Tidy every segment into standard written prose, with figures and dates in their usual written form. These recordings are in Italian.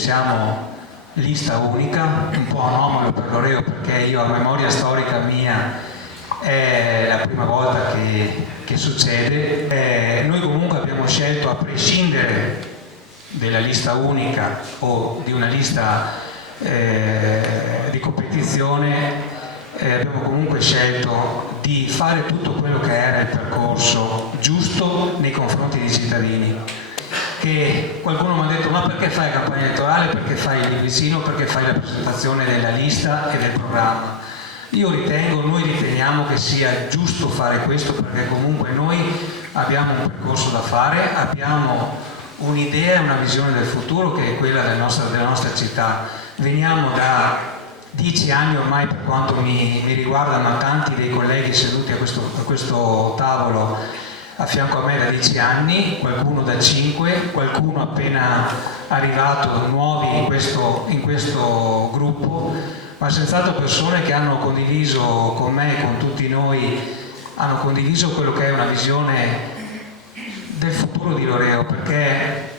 Siamo lista unica, un po' anomalo per Loreo perché io a memoria storica mia è la prima volta che succede. Noi comunque abbiamo scelto, a prescindere della lista unica o di una lista di competizione, abbiamo comunque scelto di fare tutto quello che era il percorso giusto nei confronti dei cittadini. Che qualcuno mi ha detto: ma perché fai la campagna elettorale, perché fai il vicino, perché fai la presentazione della lista e del programma? Noi riteniamo che sia giusto fare questo, perché comunque noi abbiamo un percorso da fare, abbiamo un'idea e una visione del futuro che è quella della nostra città. Veniamo da 10 anni ormai, per quanto mi riguarda, ma tanti dei colleghi seduti a questo tavolo a fianco a me da 10 anni, qualcuno da 5, qualcuno appena arrivato nuovi in questo gruppo, ma senz'altro persone che hanno condiviso con me e con tutti noi, hanno condiviso quello che è una visione del futuro di Loreo, perché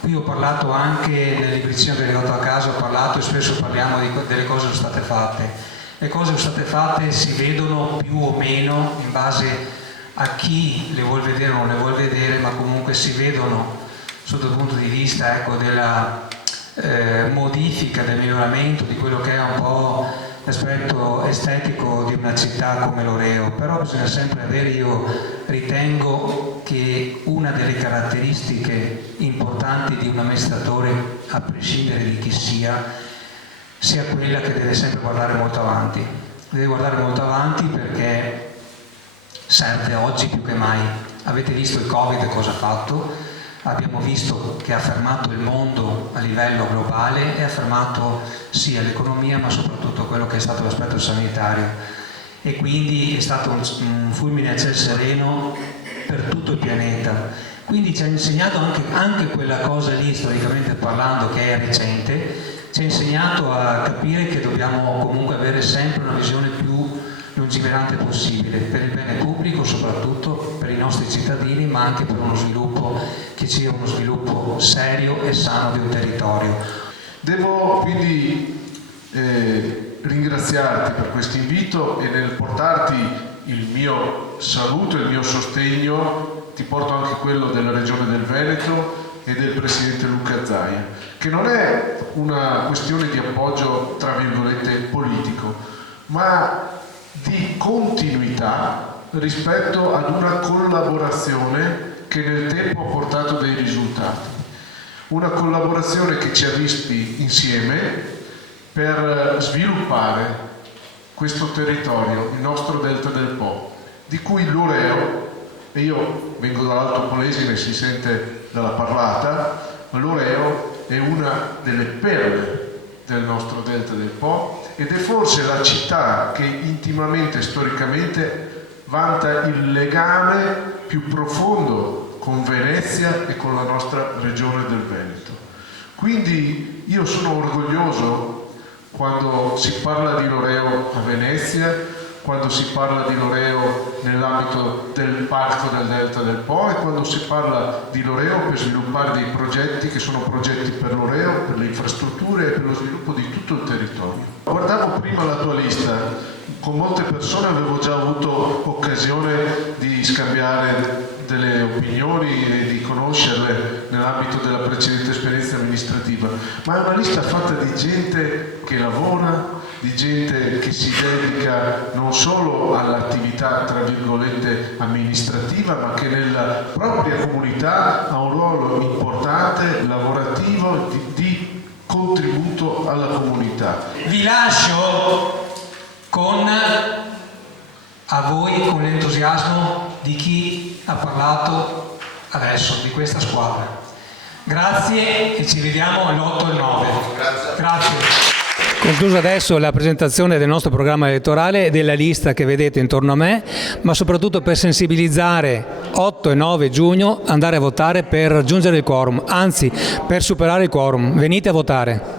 qui ho parlato anche nel libricino che è arrivato a casa, ho parlato e spesso parliamo delle cose che sono state fatte. Le cose che sono state fatte si vedono più o meno in base a chi le vuol vedere o non le vuol vedere, ma comunque si vedono sotto il punto di vista, ecco, della modifica, del miglioramento di quello che è un po' l'aspetto estetico di una città come Loreo. Però bisogna sempre avere, io ritengo che una delle caratteristiche importanti di un amministratore, a prescindere di chi sia quella che deve sempre guardare molto avanti. Deve guardare molto avanti perché serve oggi più che mai. Avete visto il Covid cosa ha fatto? Abbiamo visto che ha fermato il mondo a livello globale e ha fermato sia l'economia ma soprattutto quello che è stato l'aspetto sanitario, e quindi è stato un fulmine a ciel sereno per tutto il pianeta. Quindi ci ha insegnato anche quella cosa lì, storicamente parlando, che è recente, ci ha insegnato a capire che dobbiamo comunque avere sempre una visione più lungimirante possibile per il bene pubblico, soprattutto per i nostri cittadini, ma anche per uno sviluppo che sia uno sviluppo serio e sano di un territorio. Devo quindi ringraziarti per questo invito e nel portarti il mio saluto e il mio sostegno ti porto anche quello della Regione del Veneto e del Presidente Luca Zaia, che non è una questione di appoggio tra virgolette politico, ma di continuità rispetto ad una collaborazione che nel tempo ha portato dei risultati. Una collaborazione che ci ha visti insieme per sviluppare questo territorio, il nostro Delta del Po, di cui Loreo, e io vengo dall'Alto Polesine, si sente dalla parlata, ma Loreo è una delle perle del nostro Delta del Po ed è forse la città che intimamente e storicamente vanta il legame più profondo con Venezia e con la nostra regione del Veneto. Quindi io sono orgoglioso quando si parla di Loreo a Venezia, quando si parla di Loreo nell'ambito del parco del Delta del Po e quando si parla di Loreo per sviluppare dei progetti che sono progetti per Loreo, per le infrastrutture e per lo sviluppo di tutto il territorio. Guardavo prima la tua lista, con molte persone avevo già avuto occasione di scambiare delle opinioni e di conoscerle nell'ambito della precedente esperienza amministrativa, ma è una lista fatta di gente che lavora, di gente che si dedica non solo all'attività tra virgolette amministrativa, ma che nella propria comunità ha un ruolo importante, lavorativo, di contributo alla comunità. Vi lascio a voi con l'entusiasmo di chi ha parlato adesso, di questa squadra. Grazie e ci vediamo l'8 e il 9. Grazie. Conclusa adesso la presentazione del nostro programma elettorale e della lista che vedete intorno a me, ma soprattutto per sensibilizzare 8 e 9 giugno andare a votare per raggiungere il quorum, anzi per superare il quorum. Venite a votare.